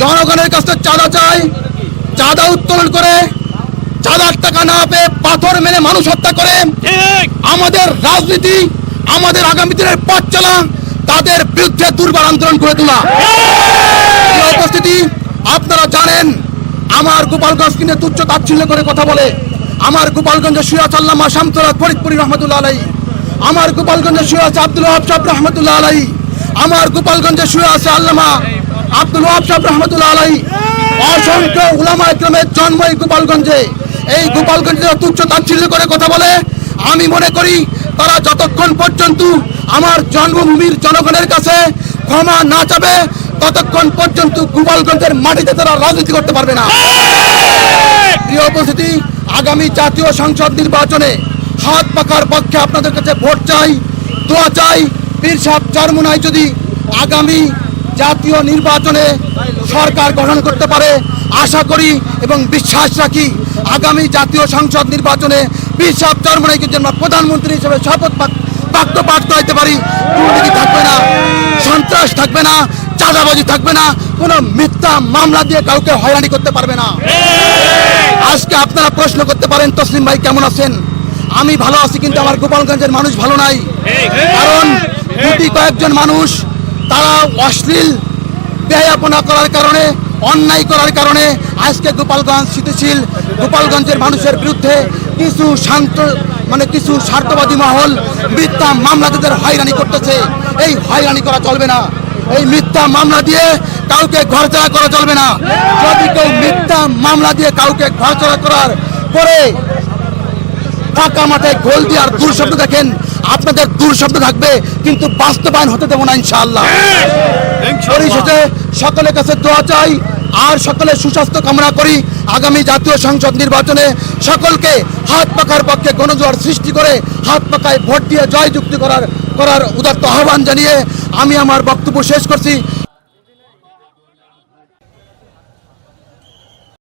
জনগণের কাছে চাঁদা চায় চাঁদা উত্তোলন করে চাঁদার টাকা না পেয়ে পাথর মেনে মানুষ হত্যা করে। আমাদের রাজনীতি আমাদের আগামী দিনের পথ চলা তাদের বিরুদ্ধে দুর্বার আন্দোলন করে তোলা। উপস্থিতি আপনারা জানেন আমার গোপালগঞ্জ কিনে তুচ্ছ তাচ্ছিল্য করে কথা বলে। আমার গোপালগঞ্জে শুয়ে আছে আল্লামা শামতুল্লাহ ফরিদপুরি রহমতুল্লাহ আলাই আমার গোপালগঞ্জের আছে আব্দুল ওয়াহাব রহমতুল্লাহ আলাই আমার গোপালগঞ্জে শুয়ে আছে আল্লামা আব্দুল ওয়াহাব সাহেব রহমতুল্লাহ আলাই অসংখ্য উলামা ইকরামের জন্ম এই গোপালগঞ্জে। এই গোপালগঞ্জে তুচ্ছ তাচ্ছিল্য করে কথা বলে, আমি মনে করি তারা যতক্ষণ পর্যন্ত আমার জন্মভূমির জনগণের কাছে ক্ষমা না চাবে, ততক্ষণ পর্যন্ত গোপালগঞ্জের মাটিতে তারা রাজনীতি করতে পারবে না। প্রিয় উপস্থিতি, আগামী জাতীয় সংসদ নির্বাচনে হাত পাকার পক্ষে আপনাদের কাছে ভোট চাই, দোয়া চাই। পীর সাহেব চরমুনায় যদি আগামী জাতীয় নির্বাচনে সরকার গঠন করতে পারে, আশা করি এবং বিশ্বাস রাখি আগামী জাতীয় সংসদ নির্বাচনে সাহেব চরমুনাইকে যেন প্রধানমন্ত্রী হিসেবে শপথ বাক- বাক্য পাঠ করাইতে পারি। দুর্নীতি থাকবে না, সন্ত্রাস থাকবে না, চাঁদাবাজি থাকবে না, কোনো মিথ্যা মামলা দিয়ে কাউকে হয়রানি করতে পারবে না। আজকে আপনারা প্রশ্ন করতে পারেন, তসলিম ভাই কেমন আছেন? আমি ভালো আছি, কিন্তু আমার গোপালগঞ্জের মানুষ ভালো নাই। কারণ গুটি কয়েকজন মানুষ তারা অশ্লীল ব্যয়াপনা করার কারণে, অন্যায় করার কারণে আজকে গোপালগঞ্জ স্থিতিশীল, গোপালগঞ্জের মানুষের বিরুদ্ধে কিছু শান্ত মানে কিছু স্বার্থবাদী মহল মিথ্যা মামলা তাদের হয়রানি করতেছে। এই হয়রানি করা চলবে না। এই মিথ্যা মামলা দিয়ে কাউকে ঘরছাড়া করা চলবে না। যদি কেউ মিথ্যা মামলা দিয়ে কাউকে ঘরছাড়া করার পরে ফাঁকা মাঠে গোল দিয়ে আর দূর শব্দ দেখেন আপনাদের দূর শব্দ থাকবে কিন্তু বাস্তবায়ন হতে দেবো না ইনশাআল্লাহ। পরিশেষে সকলের কাছে দোয়া চাই আর সকলে সুস্বাস্থ্য কামনা করি। আগামী জাতীয় সংসদ নির্বাচনে সকলকে হাত পাখার পক্ষে গণজোয়ার সৃষ্টি করে হাত পাখায় ভোট দিয়ে জয় যুক্তি করার করার উদাত্ত আহ্বান জানিয়ে আমি আমার বক্তব্য শেষ করছি।